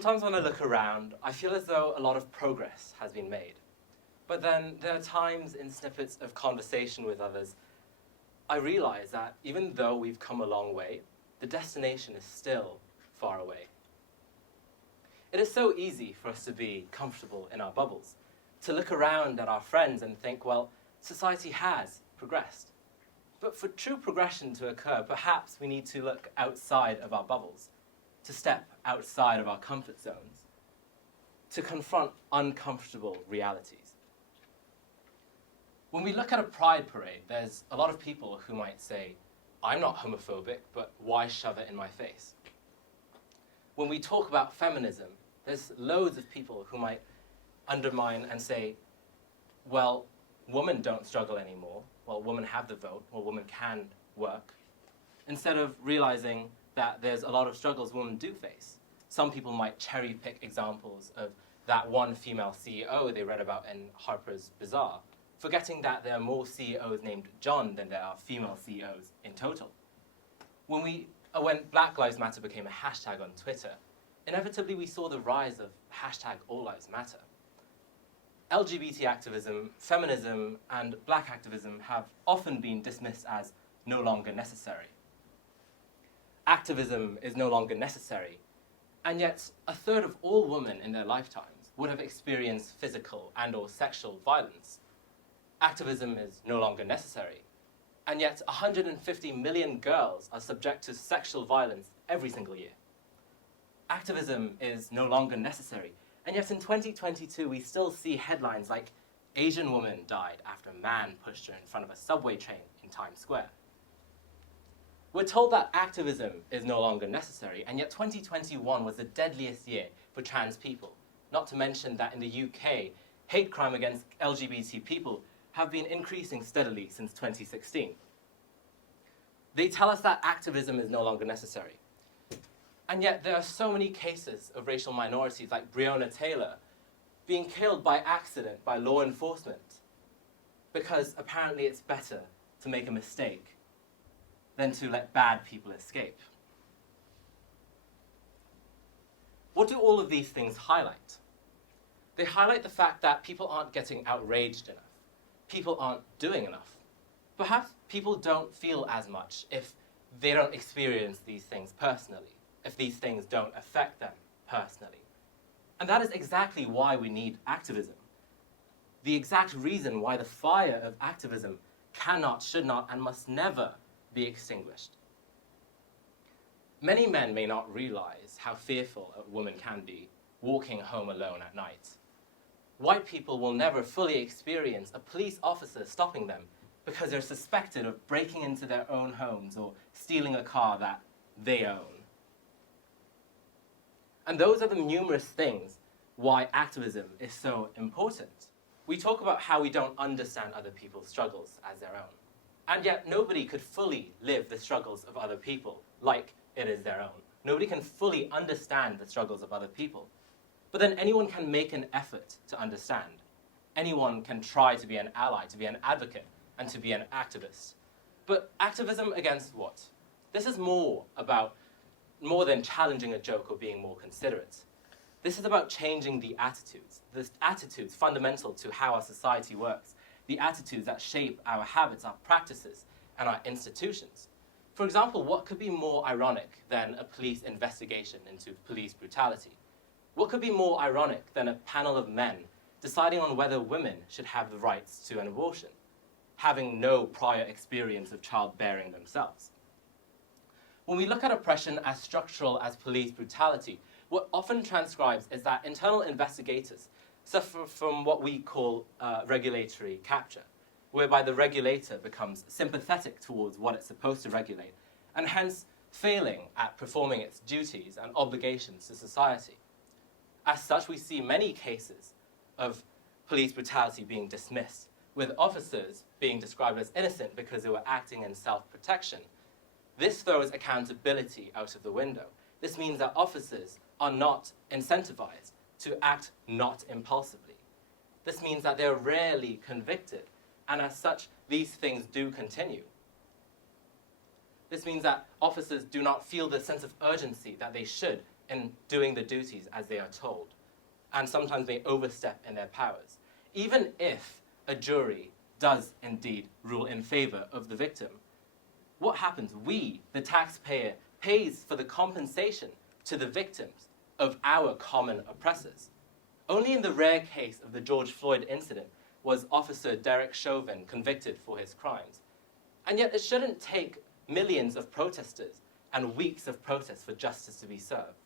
Sometimes when I look around, I feel as though a lot of progress has been made. But then there are times in snippets of conversation with others, I realize that even though we've come a long way, the destination is still far away. It is so easy for us to be comfortable in our bubbles, to look around at our friends and think, well, society has progressed. But for true progression to occur, perhaps we need to look outside of our bubbles, to step outside of our comfort zones, to confront uncomfortable realities. When we look at a pride parade, there's a lot of people who might say, I'm not homophobic, but why shove it in my face? When we talk about feminism, there's loads of people who might undermine and say, well, women don't struggle anymore. Well, women have the vote. Well, women can work. Instead of realizing that there's a lot of struggles women do face. Some people might cherry pick examples of that one female CEO they read about in Harper's Bazaar, forgetting that there are more CEOs named John than there are female CEOs in total. When Black Lives Matter became a hashtag on Twitter, inevitably we saw the rise of hashtag All Lives Matter. LGBT activism, feminism, and black activism have often been dismissed as no longer necessary. Activism is no longer necessary, and yet a third of all women in their lifetimes would have experienced physical and/or sexual violence. Activism is no longer necessary, and yet 150 million girls are subject to sexual violence every single year. Activism is no longer necessary, and yet in 2022 we still see headlines like Asian woman died after a man pushed her in front of a subway train in Times Square. We're told that activism is no longer necessary, and yet 2021 was the deadliest year for trans people, not to mention that in the UK, hate crime against LGBT people have been increasing steadily since 2016. They tell us that activism is no longer necessary. And yet there are so many cases of racial minorities like Breonna Taylor being killed by accident by law enforcement because apparently it's better to make a mistake than to let bad people escape. What do all of these things highlight? They highlight the fact that people aren't getting outraged enough. People aren't doing enough. Perhaps people don't feel as much if they don't experience these things personally, if these things don't affect them personally. And that is exactly why we need activism. The exact reason why the fire of activism cannot, should not, and must never be extinguished. Many men may not realize how fearful a woman can be walking home alone at night. White people will never fully experience a police officer stopping them because they're suspected of breaking into their own homes or stealing a car that they own. And those are the numerous things why activism is so important. We talk about how we don't understand other people's struggles as their own. And yet nobody could fully live the struggles of other people like it is their own. Nobody can fully understand the struggles of other people. But then anyone can make an effort to understand. Anyone can try to be an ally, to be an advocate, and to be an activist. But activism against what? This is more than challenging a joke or being more considerate. This is about changing the attitudes fundamental to how our society works, the attitudes that shape our habits, our practices, and our institutions. For example, what could be more ironic than a police investigation into police brutality? What could be more ironic than a panel of men deciding on whether women should have the rights to an abortion, having no prior experience of childbearing themselves? When we look at oppression as structural as police brutality, what often transcribes is that internal investigators suffer from what we call regulatory capture, whereby the regulator becomes sympathetic towards what it's supposed to regulate, and hence failing at performing its duties and obligations to society. As such, we see many cases of police brutality being dismissed, with officers being described as innocent because they were acting in self-protection. This throws accountability out of the window. This means that officers are not incentivized to act not impulsively. This means that they're rarely convicted, and as such, these things do continue. This means that officers do not feel the sense of urgency that they should in doing the duties as they are told, and sometimes may overstep in their powers. Even if a jury does indeed rule in favor of the victim, what happens? We, the taxpayer, pays for the compensation to the victims of our common oppressors. Only in the rare case of the George Floyd incident was Officer Derek Chauvin convicted for his crimes. And yet it shouldn't take millions of protesters and weeks of protest for justice to be served.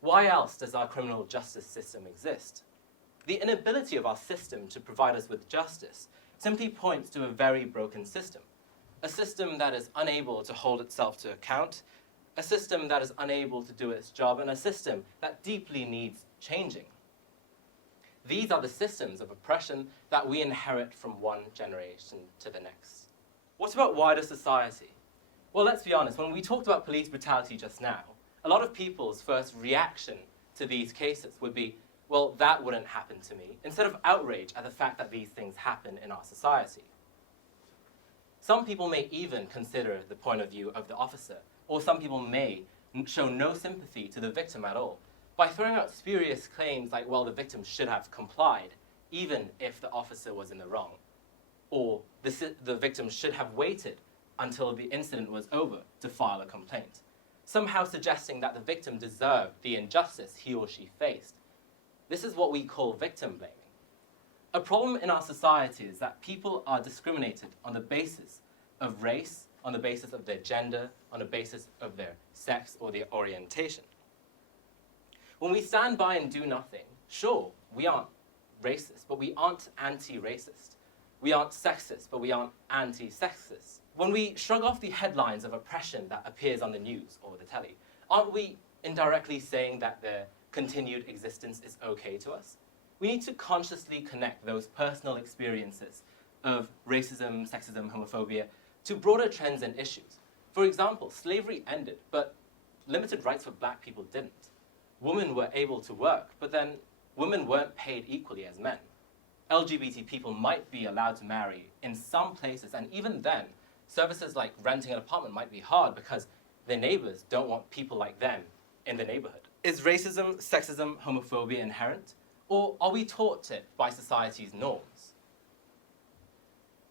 Why else does our criminal justice system exist? The inability of our system to provide us with justice simply points to a very broken system. A system that is unable to hold itself to account, a system that is unable to do its job, and a system that deeply needs changing. These are the systems of oppression that we inherit from one generation to the next. What about wider society? Well, let's be honest, when we talked about police brutality just now, a lot of people's first reaction to these cases would be, well, that wouldn't happen to me, instead of outrage at the fact that these things happen in our society. Some people may even consider the point of view of the officer, or some people may show no sympathy to the victim at all, by throwing out spurious claims like, well, the victim should have complied, even if the officer was in the wrong, or the victim should have waited until the incident was over to file a complaint, somehow suggesting that the victim deserved the injustice he or she faced. This is what we call victim blaming. A problem in our society is that people are discriminated on the basis of race, on the basis of their gender, on the basis of their sex or their orientation. When we stand by and do nothing, sure, we aren't racist, but we aren't anti-racist. We aren't sexist, but we aren't anti-sexist. When we shrug off the headlines of oppression that appears on the news or the telly, aren't we indirectly saying that their continued existence is okay to us? We need to consciously connect those personal experiences of racism, sexism, homophobia to broader trends and issues. For example, slavery ended, but limited rights for black people didn't. Women were able to work, but then women weren't paid equally as men. LGBT people might be allowed to marry in some places, and even then, services like renting an apartment might be hard because their neighbors don't want people like them in the neighborhood. Is racism, sexism, homophobia inherent? Or are we taught it by society's norms?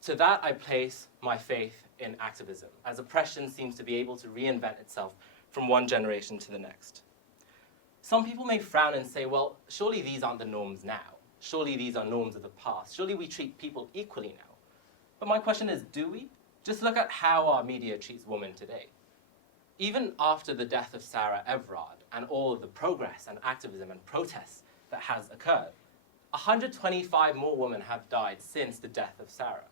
To that I place my faith in activism, as oppression seems to be able to reinvent itself from one generation to the next. Some people may frown and say, well, surely these aren't the norms now. Surely these are norms of the past. Surely we treat people equally now. But my question is, do we? Just look at how our media treats women today. Even after the death of Sarah Everard and all of the progress and activism and protests that has occurred, 125 more women have died since the death of Sarah.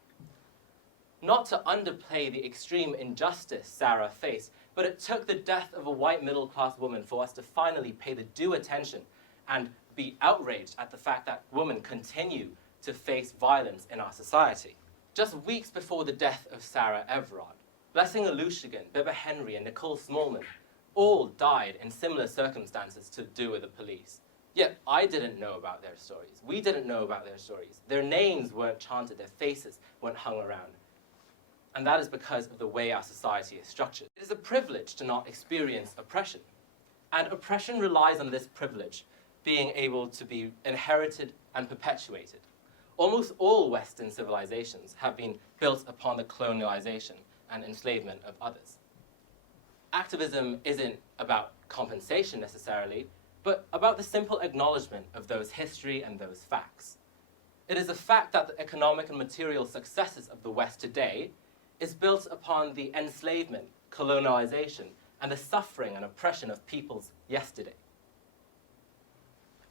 Not to underplay the extreme injustice Sarah faced, but it took the death of a white middle-class woman for us to finally pay the due attention and be outraged at the fact that women continue to face violence in our society. Just weeks before the death of Sarah Everard, Blessing Alushigan, Bibba Henry, and Nicole Smallman all died in similar circumstances to do with the police. Yet I didn't know about their stories. We didn't know about their stories. Their names weren't chanted, their faces weren't hung around. And that is because of the way our society is structured. It is a privilege to not experience oppression. And oppression relies on this privilege being able to be inherited and perpetuated. Almost all Western civilizations have been built upon the colonialization and enslavement of others. Activism isn't about compensation necessarily, but about the simple acknowledgement of those history and those facts. It is a fact that the economic and material successes of the West today is built upon the enslavement, colonialization, and the suffering and oppression of peoples yesterday.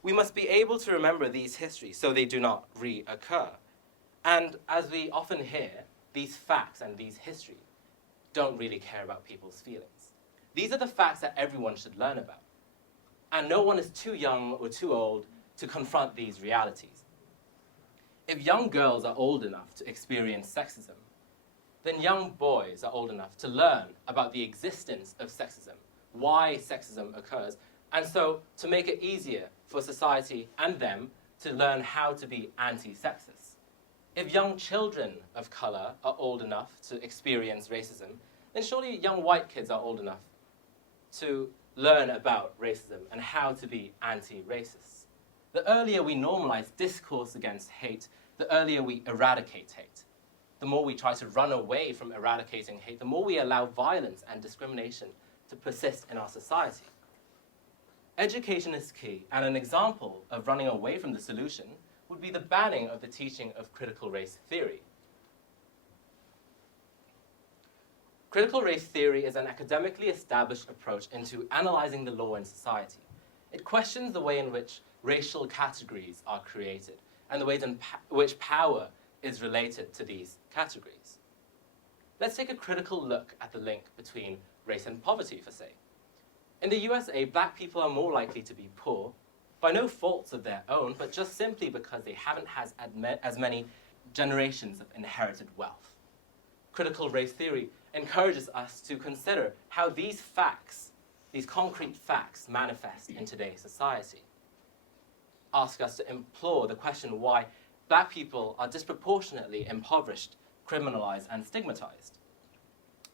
We must be able to remember these histories so they do not reoccur. And as we often hear, these facts and these history don't really care about people's feelings. These are the facts that everyone should learn about. And no one is too young or too old to confront these realities. If young girls are old enough to experience sexism, then young boys are old enough to learn about the existence of sexism, why sexism occurs, and so to make it easier for society and them to learn how to be anti-sexist. If young children of color are old enough to experience racism, then surely young white kids are old enough to learn about racism and how to be anti-racist. The earlier we normalize discourse against hate, the earlier we eradicate hate. The more we try to run away from eradicating hate, the more we allow violence and discrimination to persist in our society. Education is key, and an example of running away from the solution would be the banning of the teaching of critical race theory. Critical race theory is an academically established approach into analyzing the law in society. It questions the way in which racial categories are created and the ways in which power is related to these categories. Let's take a critical look at the link between race and poverty, for say. In the USA, black people are more likely to be poor, by no faults of their own, but just simply because they haven't had as many generations of inherited wealth. Critical race theory encourages us to consider how these facts, these concrete facts, manifest in today's society. Ask us to implore the question why black people are disproportionately impoverished, criminalized, and stigmatized.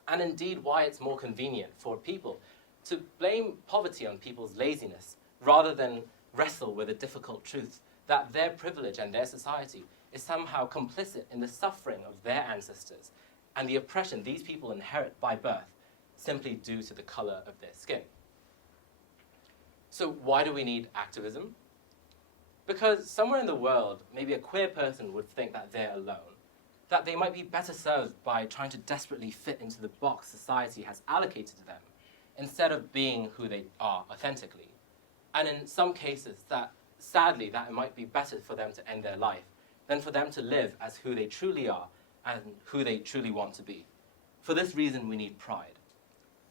And indeed, why it's more convenient for people to blame poverty on people's laziness rather than wrestle with the difficult truth that their privilege and their society is somehow complicit in the suffering of their ancestors and the oppression these people inherit by birth simply due to the color of their skin. So why do we need activism? Because somewhere in the world, maybe a queer person would think that they're alone, that they might be better served by trying to desperately fit into the box society has allocated to them, instead of being who they are authentically. And in some cases, that sadly, that it might be better for them to end their life than for them to live as who they truly are and who they truly want to be. For this reason, we need pride.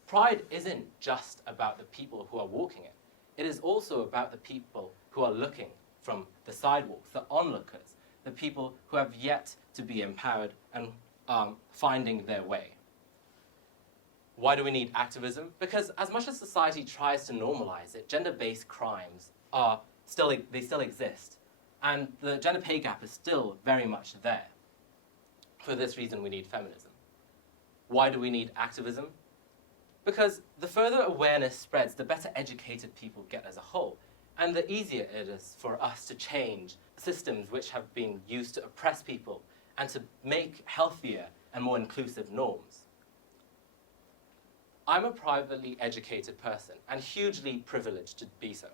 Pride isn't just about the people who are walking it. It is also about the people who are looking from the sidewalks, the onlookers, the people who have yet to be empowered and finding their way. Why do we need activism? Because as much as society tries to normalize it, gender-based crimes still exist, and the gender pay gap is still very much there. For this reason, we need feminism. Why do we need activism? Because the further awareness spreads, the better educated people get as a whole, and the easier it is for us to change systems which have been used to oppress people and to make healthier and more inclusive norms. I'm a privately educated person and hugely privileged to be so.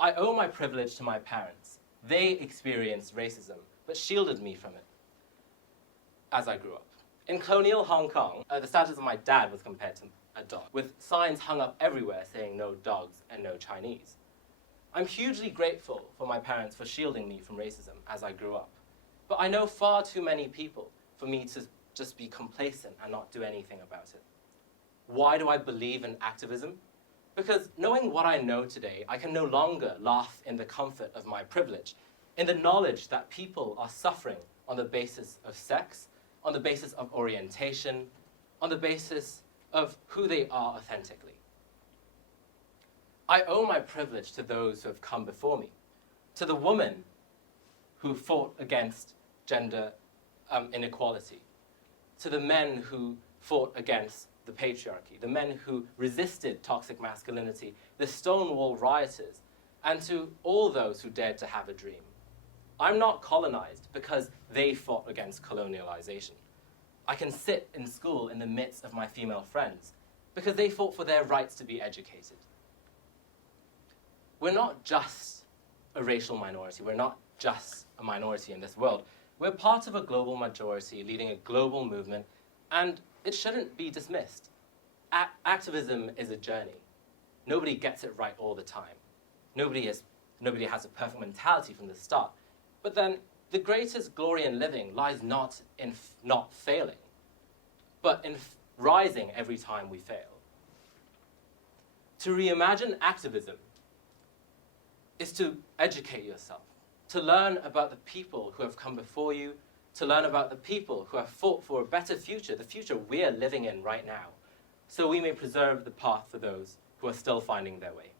I owe my privilege to my parents. They experienced racism, but shielded me from it as I grew up. In colonial Hong Kong, the status of my dad was compared to a dog, with signs hung up everywhere saying no dogs and no Chinese. I'm hugely grateful for my parents for shielding me from racism as I grew up. But I know far too many people for me to just be complacent and not do anything about it. Why do I believe in activism? Because knowing what I know today, I can no longer laugh in the comfort of my privilege, in the knowledge that people are suffering on the basis of sex, on the basis of orientation, on the basis of who they are authentically. I owe my privilege to those who have come before me, to the woman who fought against gender inequality, to the men who fought against the patriarchy, the men who resisted toxic masculinity, the Stonewall rioters, and to all those who dared to have a dream. I'm not colonized because they fought against colonialization. I can sit in school in the midst of my female friends because they fought for their rights to be educated. We're not just a racial minority. We're not just a minority in this world. We're part of a global majority leading a global movement, and it shouldn't be dismissed. Activism is a journey. Nobody gets it right all the time. Nobody has a perfect mentality from the start. But then the greatest glory in living lies not in not failing, but in rising every time we fail. To reimagine activism is to educate yourself, to learn about the people who have come before you, to learn about the people who have fought for a better future, the future we're living in right now, so we may preserve the path for those who are still finding their way.